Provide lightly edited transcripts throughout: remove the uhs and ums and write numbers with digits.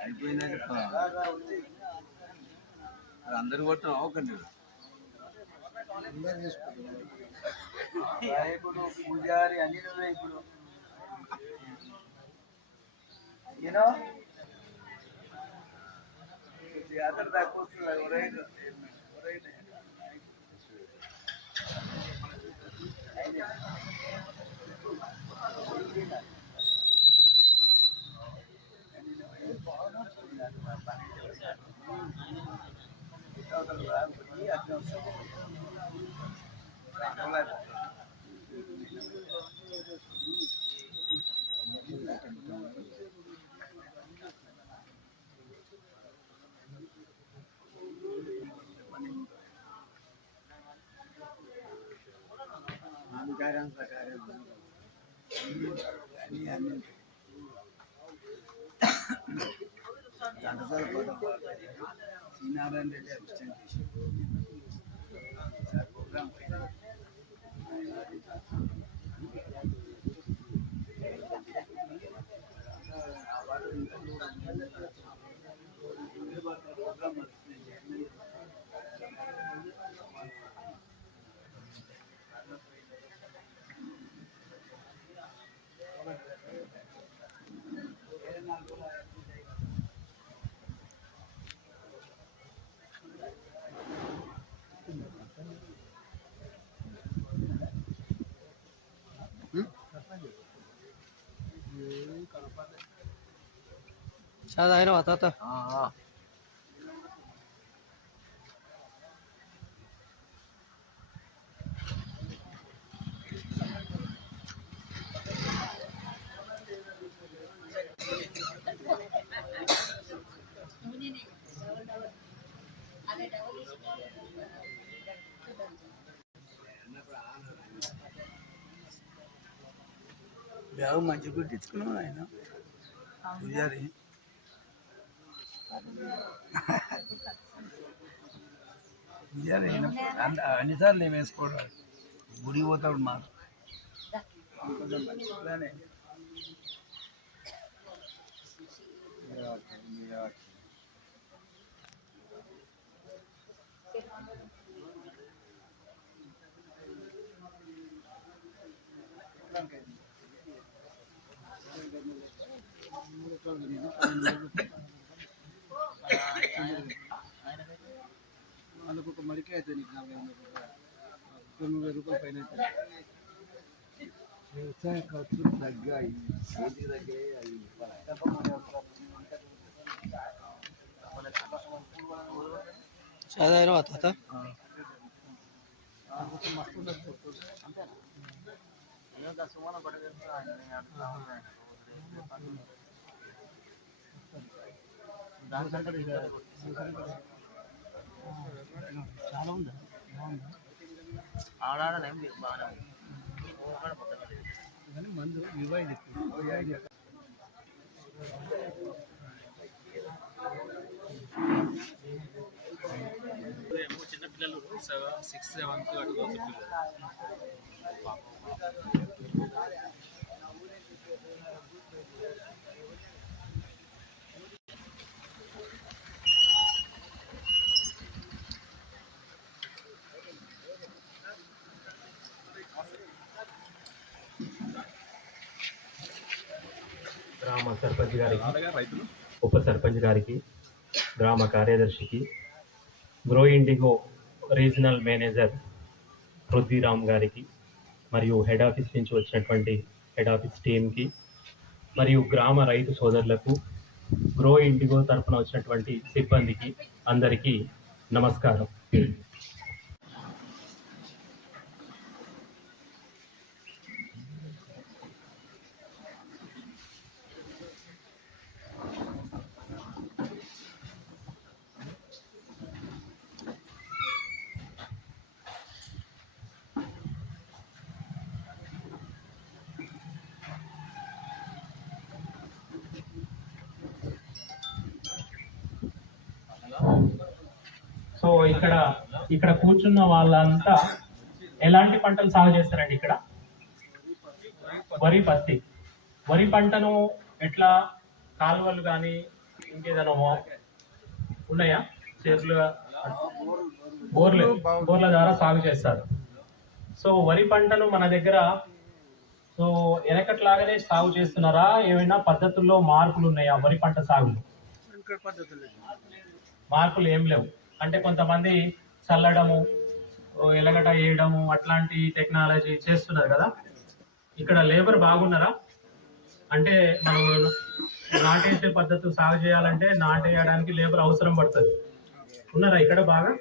అయిపోయిందంటే అందరు కొట్టం అవకండి ఇప్పుడు పూజారి అన్ని ఇప్పుడు యూనో అతను తక్కువ వస్తుంది శ్రీనారాయణ రెడ్డి అసిస్టెంట్ ప్రోగ్రామ్ शायद आए ना आता था బ్యాగ్ మంచి కుట్టించుకున్నావు ఆయన పూజారి పూజారి అన్నిసార్లు నేను వేసుకోవడం గుడి పోతాడు మాకు కొంచెం మంచిగానే వాళ్ళకు ఒక మడికే అవుతుంది నీకు 40,000 రూపాయలు పైన వ్యవసాయ ఖర్చులు తగ్గాయి చేతికి తగ్గాయి అవి शायद आए ना आता था మస్తు చాలా ఉంది ఆడాడలేం బాగానే ఉంది మందు వివాహ చిన్నపిల్లలు 6th 7th అటు పిల్లలు గ్రామ సర్పంచ్ గారికి, ఉప సర్పంచ్ గారికి, గ్రామ కార్యదర్శికి, గ్రో ఇండిగో రీజనల్ మేనేజర్ పృథ్వీరామ్ గారికి, మరియు హెడ్ ఆఫీస్ నుంచి వచ్చినటువంటి హెడ్ ఆఫీస్ టీమ్కి, మరియు గ్రామ రైతు సోదరులకు, గ్రో ఇండిగో తరఫున వచ్చినటువంటి సిబ్బందికి అందరికీ నమస్కారం. సో ఇక్కడ కూర్చున్న వాళ్ళంతా ఎలాంటి పంటలు సాగు చేస్తారండి? ఇక్కడ వరి, పత్తి. వరి పంటను ఎట్లా కాలువలు కానీ ఇంకేదైనా ఉన్నాయా? చేతులుగా బోర్ల ద్వారా సాగు చేస్తారు. సో వరి పంటను మన దగ్గర వెనకట్లాగానే సాగు చేస్తున్నారా? ఏమైనా పద్ధతుల్లో మార్పులు ఉన్నాయా వరి పంట సాగులో? మార్పులు ఏం లేవు. అంటే కొంతమంది చల్లడము, ఎలగట వేయడము అట్లాంటి టెక్నాలజీ చేస్తున్నారు కదా. ఇక్కడ లేబర్ బాగున్నారా? అంటే మనం నాటేసే పద్ధతి సాగు చేయాలంటే నాటేయడానికి లేబర్ అవసరం పడుతుంది. ఉన్నారా ఇక్కడ? బాగా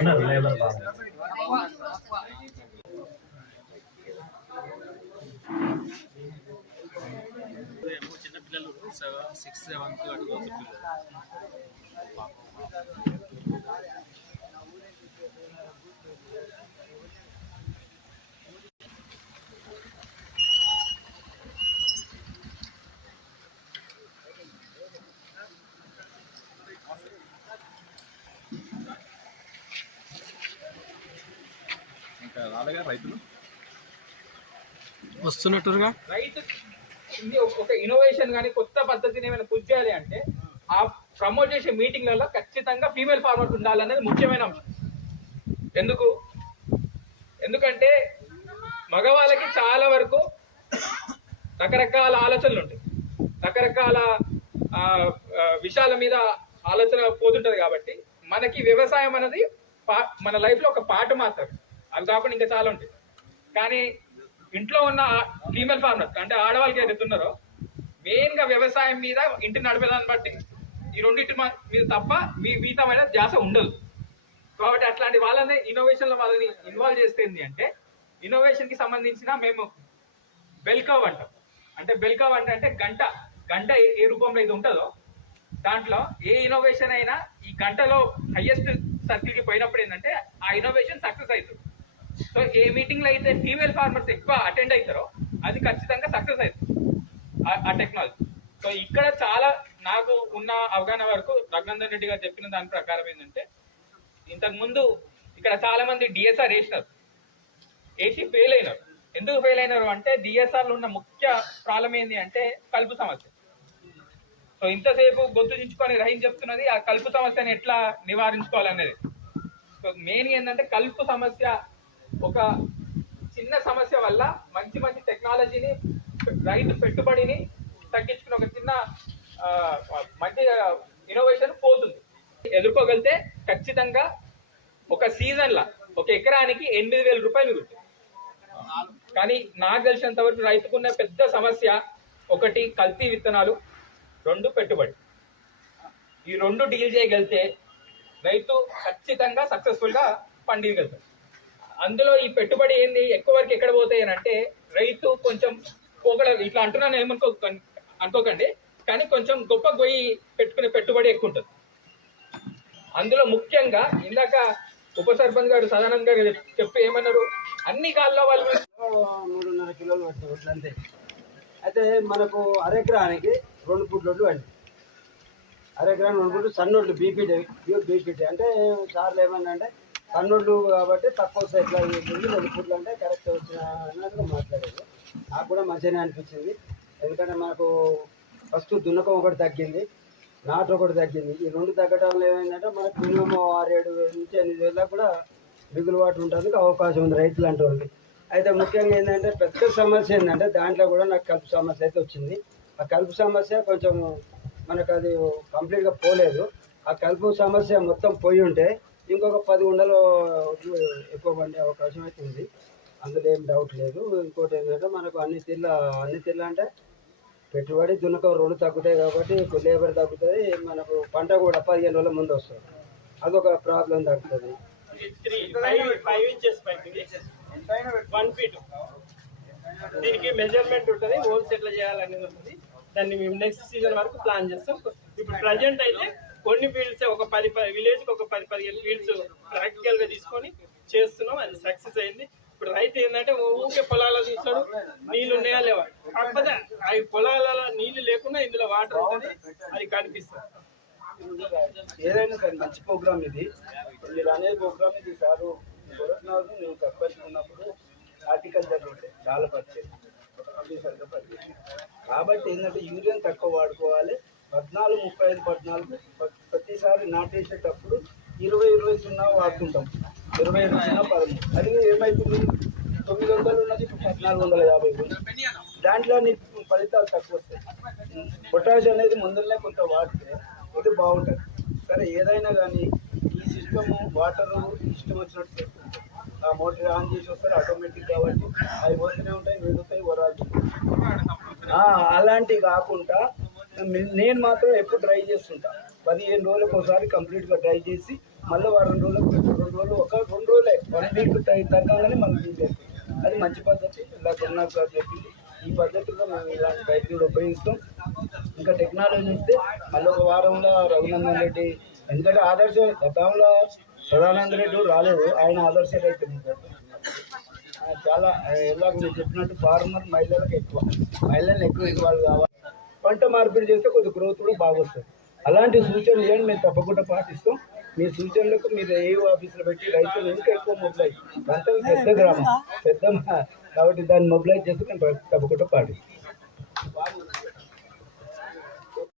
ఉన్నారు లేబర్ బాగా. చిన్నపిల్లలు 6th 7th అటు పిల్లలు ఇంకా రాలేగా రైతులు వస్తున్నట్టుగా. రైతు ఒక ఇన్నోవేషన్ కానీ కొత్త పద్ధతిని ఏమైనా పుష్ చేయాలి అంటే ఆ ప్రమోట్ చేసే మీటింగ్లలో ఖచ్చితంగా ఫీమేల్ ఫార్మర్స్ ఉండాలనేది ముఖ్యమైన అంశం. ఎందుకంటే మగవాళ్ళకి చాలా వరకు రకరకాల ఆలోచనలు ఉంటాయి, రకరకాల విషయాల మీద ఆలోచన పోతుంటది. కాబట్టి మనకి వ్యవసాయం అనేది మన లైఫ్ లో ఒక పార్ట్ మాత్రమే, అవి కాకుండా ఇంకా చాలా ఉంటాయి. కానీ ఇంట్లో ఉన్న ఫీమేల్ ఫార్మర్స్ అంటే ఆడవాళ్ళకి ఏదైతే ఉన్నారో మెయిన్ గా వ్యవసాయం మీద ఇంటిని నడిపేదాన్ని బట్టి ఈ రెండింటి మీద తప్ప మిగతా మీద ధ్యాస ఉండదు. కాబట్టి అట్లాంటి వాళ్ళని ఇన్నోవేషన్ లో వాళ్ళని ఇన్వాల్వ్ చేస్తేంది అంటే ఇన్నోవేషన్ కి సంబంధించిన మేము బెల్ కర్వ్ అంటాం. అంటే బెల్ కర్వ్ అంటే గంట ఏ రూపంలో ఇది ఉంటుందో దాంట్లో ఏ ఇన్నోవేషన్ అయినా ఈ గంటలో హైయెస్ట్ సర్కిల్ కి పోయినప్పుడు ఏంటంటే ఆ ఇన్నోవేషన్ సక్సెస్ అవుతుంది. సో ఏ మీటింగ్ లో అయితే ఫీమేల్ ఫార్మర్స్ ఎక్కువ అటెండ్ అవుతారో అది ఖచ్చితంగా సక్సెస్ అవుతుంది ఆ టెక్నాలజీ. సో ఇక్కడ చాలా నాకు ఉన్న అవగాహన వరకు రఘునందన్ రెడ్డి గారు చెప్పిన దాని ప్రకారం ఏంటంటే ఇంతకు ముందు ఇక్కడ చాలా మంది డిఎస్ఆర్ వేసి ఫెయిల్ అయినారు. ఎందుకు ఫెయిల్ అయినారు అంటే డిఎస్ఆర్ లో ఉన్న ముఖ్య ప్రాబ్లం ఏంటి అంటే కలుపు సమస్య. సో ఇంతసేపు గొంతు దించుకొని రహిం చెప్తున్నది ఆ కలుపు సమస్యని ఎట్లా నివారించుకోవాలనేది. సో మెయిన్ ఏంటంటే కలుపు సమస్య ఒక చిన్న సమస్య వల్ల మంచి టెక్నాలజీని రైతు పెట్టుబడిని తగ్గించుకుని ఒక చిన్న మంచి ఇన్నోవేషన్ పోతుంది. ఎదుర్కోగలిగితే ఖచ్చితంగా ఒక సీజన్ లా ఒక ఎకరానికి 8,000 రూపాయలు మిగులుతుంది. కానీ నాకు తెలిసినంత వరకు రైతుకున్న పెద్ద సమస్య ఒకటి కల్తీ విత్తనాలు, 2 పెట్టుబడి. ఈ 2 డీల్ చేయగలిగితే రైతు ఖచ్చితంగా సక్సెస్ఫుల్ గా పండించగలుగుతాడు. అందులో ఈ పెట్టుబడి ఏంది ఎక్కువ వరకు ఎక్కడ పోతాయి అని అంటే రైతు కొంచెం ఇట్లా అంటున్నాను అనుకోకండి, కానీ కొంచెం గొప్ప గొయ్యి పెట్టుకునే పెట్టుబడి ఎక్కువ ఉంటుంది. అందులో ముఖ్యంగా ఇందాక ఉప సర్పంచ్ గారు సదానంద్ గారు చెప్పి ఏమన్నారు, అన్ని కాళ్ళలో వాళ్ళు 3.5 కిలోలు పట్టారు అంతే. అయితే మనకు అరెకరానికి 2 ఫుట్ల వండి, అరెకరానికి 2 ఫుట్లు సన్నోళ్ళు బీపీటీ, ప్యూర్ బీపీటీ. అంటే సార్లు ఏమన్నా అంటే సన్నోళ్ళు కాబట్టి తక్కువ సైట్లో 2 ఫుట్లు అంటే కరెక్ట్ వచ్చిన అన్నట్టుగా మాట్లాడేది. నాకు కూడా మంచిగానే అనిపించింది. ఎందుకంటే మనకు ఫస్ట్ దున్నకం ఒకటి తగ్గింది, నాటు ఒకటి తగ్గింది. ఈ 2 తగ్గడం వల్ల ఏమైందంటే మనకు మినిమం 6-7 నుంచి 8 వేలకు కూడా మిగులుబాటు ఉండడానికి అవకాశం ఉంది రైతులు అంటే వాళ్ళకి. అయితే ముఖ్యంగా ఏంటంటే పెద్ద సమస్య ఏంటంటే దాంట్లో కూడా నాకు కలుపు సమస్య అయితే వచ్చింది. ఆ కలుపు సమస్య కొంచెం మనకు అది కంప్లీట్గా పోలేదు. ఆ కలుపు సమస్య మొత్తం పోయి ఉంటే ఇంకొక 10 గుంటలు ఎక్కువ పండే అవకాశం అయితే ఉంది, అందులో ఏం డౌట్ లేదు. ఇంకోటి ఏంటంటే మనకు అన్ని తీర్ల అంటే పెట్టుబడి దున్నకం 2 తగ్గుతాయి కాబట్టి లేబర్ తగ్గుతుంది, మనకు పంట కూడా 15 రోజుల ముందు వస్తుంది, అదొక ప్రాబ్లం తగ్గుతుంది. 5 ఇంచెస్ పైకి 1 ఫీట్ దీనికి మెజర్మెంట్ ఉంటుంది, హోల్స్ ఎట్లా చేయాలనేది ఉంటుంది. దాన్ని మేము నెక్స్ట్ సీజన్ వరకు ప్లాన్ చేస్తాం. ఇప్పుడు ప్రజెంట్ అయితే కొన్ని ఫీల్డ్స్ ఒక 10 విలేజ్కి ఒక 10-15 ఫీల్డ్స్ ప్రాక్టికల్గా తీసుకొని చేస్తున్నాం. అది సక్సెస్ అయింది. ఇప్పుడు రైతు ఏంటంటే ఊరికే పొలాల్లో చూస్తాడు, నీళ్ళు ఉన్నాయా లేవా, కాకపోతే అవి పొలాలలో నీళ్లు లేకుండా ఇందులో వాటర్ ఉంటుంది, అది కనిపిస్తుంది. ఏదైనా సరే మంచి ప్రోగ్రామ్ ఇది. మీరు అనే ప్రోగ్రామ్ ఇది సారు గొరవనాథ్ నేను తక్కువ ఉన్నప్పుడు హార్టికల్చర్ ఉంటే చాలా పరిచయం కాబట్టి ఏంటంటే యూరియన్ తక్కువ వాడుకోవాలి. 14-35-14 ప్రతిసారి నాటేసేటప్పుడు 20-20 వాడుతుంటాం, 20-13. అది ఏమవుతుంది, 900 ఉన్నది ఇప్పుడు 1450. దాంట్లో నీకు ఫలితాలు తక్కువ వస్తాయి. పొటాష్ అనేది ముందులనే కొంత వాడితే ఇది బాగుంటుంది. సరే ఏదైనా కానీ ఈ సిస్టమ్ వాటర్ ఇష్టం వచ్చినట్టు చేస్తుంది. ఆ మోటార్ ఆన్ చేసి వస్తారు ఆటోమేటిక్ కాబట్టి అవి పోతూనే ఉంటాయి, నిండుతాయి, వరాలు. అలాంటివి కాకుండా నేను మాత్రం ఎప్పుడు డ్రై చేస్తుంటా. 15 రోజులకు ఒకసారి కంప్లీట్గా డ్రై చేసి మళ్ళీ 2 రోజులకు 2 రోజులే 1 వీక్ తగ్గగానే మనం తీసేస్తాం. అది మంచి పద్ధతి. ఇలా కొన్నాక చెప్పింది ఈ పద్ధతిలో మేము ఇలాంటి రైతు కూడా ఉపయోగిస్తాం. ఇంకా టెక్నాలజీ ఇస్తే మళ్ళీ ఒక వారంలో రఘునందన్ రెడ్డి, ఎందుకంటే ఆదర్శ గతంలో సదానంద రెడ్డి రాలేదు, ఆయన ఆదర్శ రైతు చాలా ఎలా మీరు చెప్పినట్టు ఫార్మర్ మహిళలకు మహిళలను ఎక్కువ ఇవ్వాలి కావాలి. పంట మార్పిడి చేస్తే కొద్ది గ్రోత్ కూడా బాగా వస్తుంది. అలాంటి సూచనలు ఇవ్వండి, మేము తప్పకుండా పాటిస్తాం. మీ సూచనలకు మీరు ఏ ఆఫీసులో పెట్టి రైతులు ఇంకా ఎక్కువ మొబిలైజ్, అంతా పెద్ద గ్రామం కాబట్టి దాన్ని మొబిలైజ్ చేస్తే మేము తప్పకుండా పాటిస్తాం.